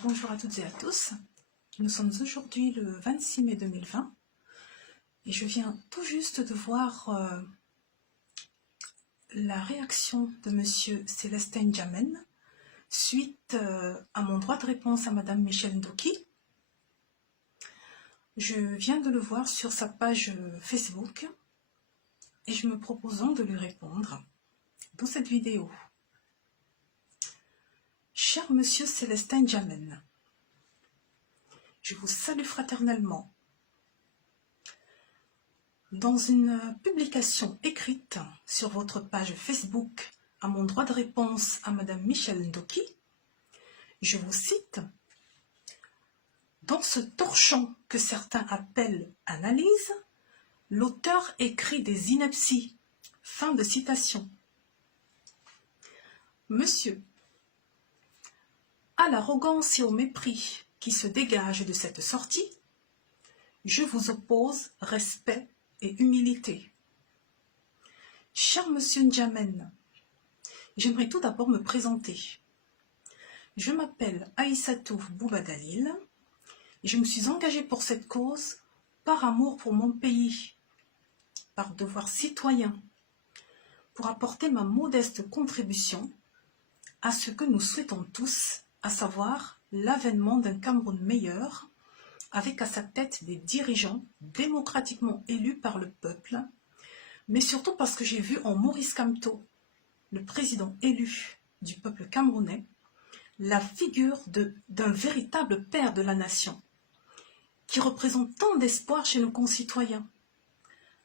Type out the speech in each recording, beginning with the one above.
Bonjour à toutes et à tous. Nous sommes aujourd'hui le 26 mai 2020 et je viens tout juste de voir la réaction de Monsieur Célestin N'Djamène suite à mon droit de réponse à Madame Michèle Ndoki. Je viens de le voir sur sa page Facebook et je me propose donc de lui répondre dans cette vidéo. Cher Monsieur Célestin N'Djamène, je vous salue fraternellement. Dans une publication écrite sur votre page Facebook à mon droit de réponse à Madame Michèle Ndoki, je vous cite: dans ce torchon que certains appellent analyse, l'auteur écrit des inepties. Fin de citation. Monsieur, à l'arrogance et au mépris qui se dégagent de cette sortie, je vous oppose respect et humilité. Cher Monsieur N'Djamène, j'aimerais tout d'abord me présenter. Je m'appelle Aïssatou Boubadalil et je me suis engagée pour cette cause par amour pour mon pays, par devoir citoyen, pour apporter ma modeste contribution à ce que nous souhaitons tous, à savoir l'avènement d'un Cameroun meilleur, avec à sa tête des dirigeants démocratiquement élus par le peuple, mais surtout parce que j'ai vu en Maurice Kamto, le président élu du peuple camerounais, la figure d'un véritable père de la nation, qui représente tant d'espoir chez nos concitoyens,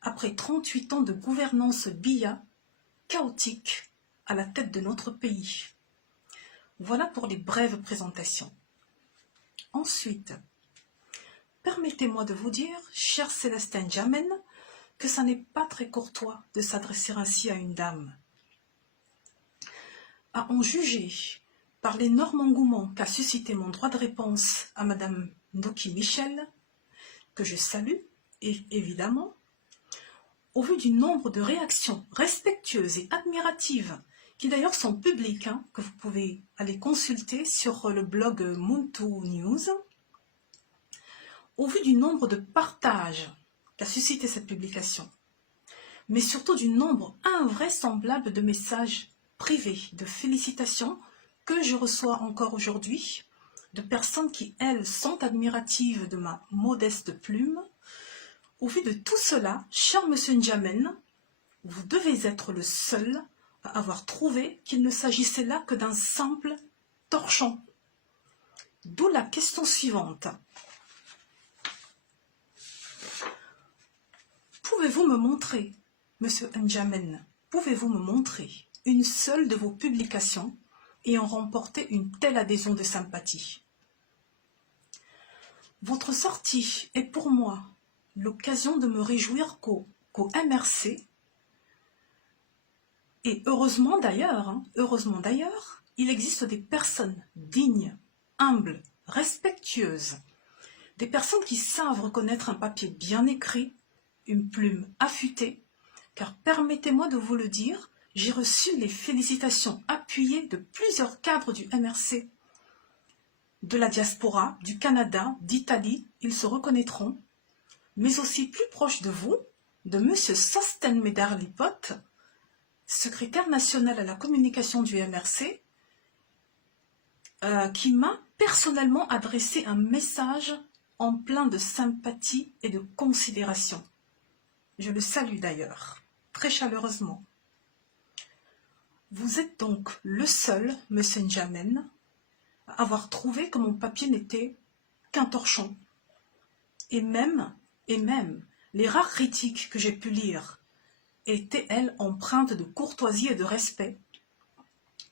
après 38 ans de gouvernance billa, chaotique, à la tête de notre pays. Voilà pour les brèves présentations. Ensuite, permettez-moi de vous dire, cher Célestin N'Djamène, que ça n'est pas très courtois de s'adresser ainsi à une dame. À en juger par l'énorme engouement qu'a suscité mon droit de réponse à Madame Ndoki Michèle, que je salue, et évidemment, au vu du nombre de réactions respectueuses et admiratives, qui d'ailleurs sont publiques, que vous pouvez aller consulter sur le blog Muntu News, au vu du nombre de partages qu'a suscité cette publication, mais surtout du nombre invraisemblable de messages privés, de félicitations que je reçois encore aujourd'hui, de personnes qui, elles, sont admiratives de ma modeste plume. Au vu de tout cela, cher Monsieur N'Djamène, vous devez être le seul à avoir trouvé qu'il ne s'agissait là que d'un simple torchon. D'où la question suivante. Pouvez-vous me montrer, Monsieur N'Djamène, pouvez-vous me montrer une seule de vos publications ayant remporté une telle adhésion de sympathie? Votre sortie est pour moi l'occasion de me réjouir qu'au MRC, et heureusement d'ailleurs, il existe des personnes dignes, humbles, respectueuses, des personnes qui savent reconnaître un papier bien écrit, une plume affûtée, car permettez-moi de vous le dire, j'ai reçu les félicitations appuyées de plusieurs cadres du MRC, de la diaspora, du Canada, d'Italie, ils se reconnaîtront, mais aussi plus proche de vous, de M. Sosten Medar Lipot, secrétaire national à la communication du MRC, qui m'a personnellement adressé un message en plein de sympathie et de considération. Je le salue d'ailleurs, très chaleureusement. Vous êtes donc le seul, Monsieur N'Djamène, à avoir trouvé que mon papier n'était qu'un torchon. Et même, les rares critiques que j'ai pu lire étaient, elles, empreintes de courtoisie et de respect,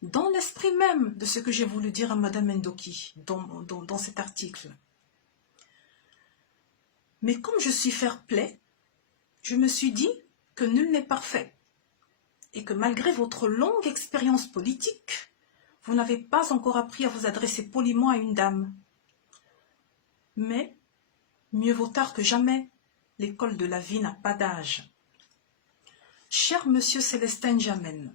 dans l'esprit même de ce que j'ai voulu dire à Madame Ndoki, dans cet article. Mais comme je suis fair-play, je me suis dit que nul n'est parfait, et que malgré votre longue expérience politique, vous n'avez pas encore appris à vous adresser poliment à une dame. Mais, mieux vaut tard que jamais, l'école de la vie n'a pas d'âge. Cher Monsieur Célestin N'Djamène,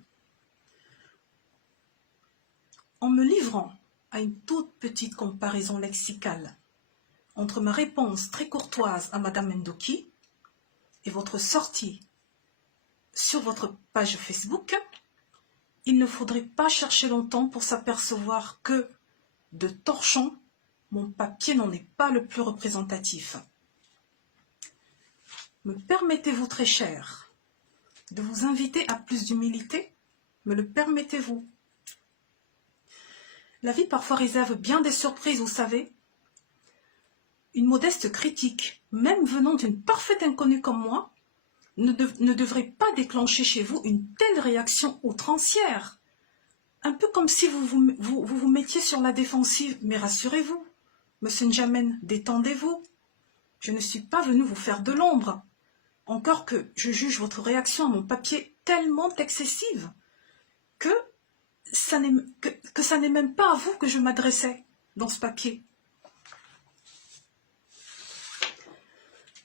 en me livrant à une toute petite comparaison lexicale entre ma réponse très courtoise à Madame Ndoki et votre sortie sur votre page Facebook. Il ne faudrait pas chercher longtemps pour s'apercevoir que, de torchon, mon papier n'en est pas le plus représentatif. Me permettez-vous, très cher, de vous inviter à plus d'humilité? Me le permettez-vous? La vie parfois réserve bien des surprises, vous savez. Une modeste critique, même venant d'une parfaite inconnue comme moi, ne devrait pas déclencher chez vous une telle réaction outrancière. Un peu comme si vous mettiez sur la défensive. Mais rassurez-vous, Monsieur N'Djamène, détendez-vous. Je ne suis pas venu vous faire de l'ombre. Encore que je juge votre réaction à mon papier tellement excessive que ça n'est même pas à vous que je m'adressais dans ce papier.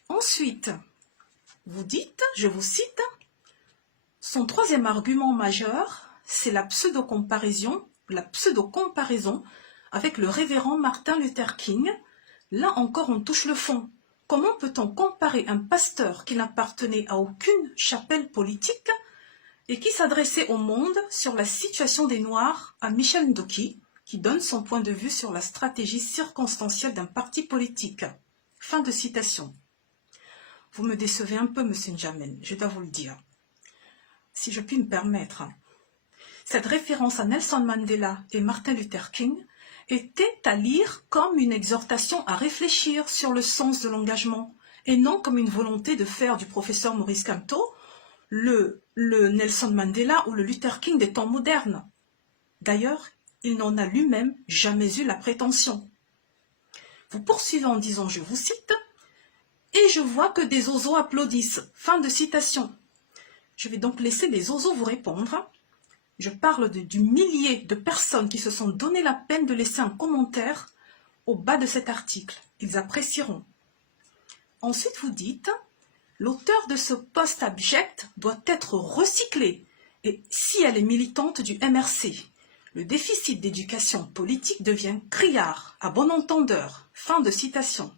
Ensuite, vous dites, je vous cite, son troisième argument majeur, c'est la pseudo-comparaison avec le révérend Martin Luther King. Là encore, on touche le fond. Comment peut-on comparer un pasteur qui n'appartenait à aucune chapelle politique et qui s'adressait au monde sur la situation des Noirs à Michel Ndoki, qui donne son point de vue sur la stratégie circonstancielle d'un parti politique. Fin de citation. Vous me décevez un peu, Monsieur N'Djamène, je dois vous le dire. Si je puis me permettre, cette référence à Nelson Mandela et Martin Luther King était à lire comme une exhortation à réfléchir sur le sens de l'engagement et non comme une volonté de faire du professeur Maurice Kamto le Nelson Mandela ou le Luther King des temps modernes. D'ailleurs, il n'en a lui-même jamais eu la prétention. Vous poursuivez en disant, je vous cite, « Et je vois que des oiseaux applaudissent. » Fin de citation. Je vais donc laisser les oiseaux vous répondre. Je parle du millier de personnes qui se sont donné la peine de laisser un commentaire au bas de cet article. Ils apprécieront. Ensuite, vous dites, l'auteur de ce post abject doit être recyclé et si elle est militante du MRC, le déficit d'éducation politique devient criard, à bon entendeur. Fin de citation.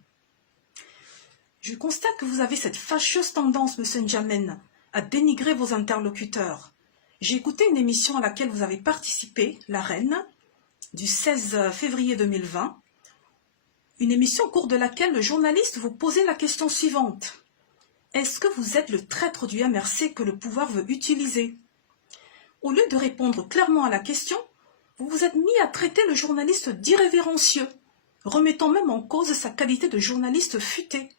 Je constate que vous avez cette fâcheuse tendance, Monsieur N'Djamène, à dénigrer vos interlocuteurs. J'ai écouté une émission à laquelle vous avez participé, La Reine, du 16 février 2020, une émission au cours de laquelle le journaliste vous posait la question suivante. Est-ce que vous êtes le traître du MRC que le pouvoir veut utiliser? Au lieu de répondre clairement à la question, vous vous êtes mis à traiter le journaliste d'irrévérencieux, remettant même en cause sa qualité de journaliste futé.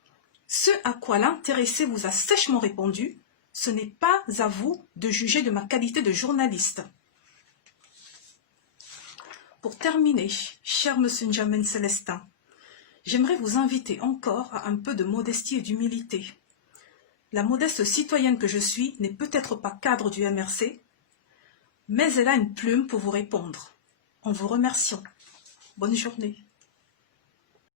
Ce à quoi l'intéressé vous a sèchement répondu, ce n'est pas à vous de juger de ma qualité de journaliste. Pour terminer, cher Monsieur N'Djamène Célestin, j'aimerais vous inviter encore à un peu de modestie et d'humilité. La modeste citoyenne que je suis n'est peut-être pas cadre du MRC, mais elle a une plume pour vous répondre. En vous remerciant. Bonne journée.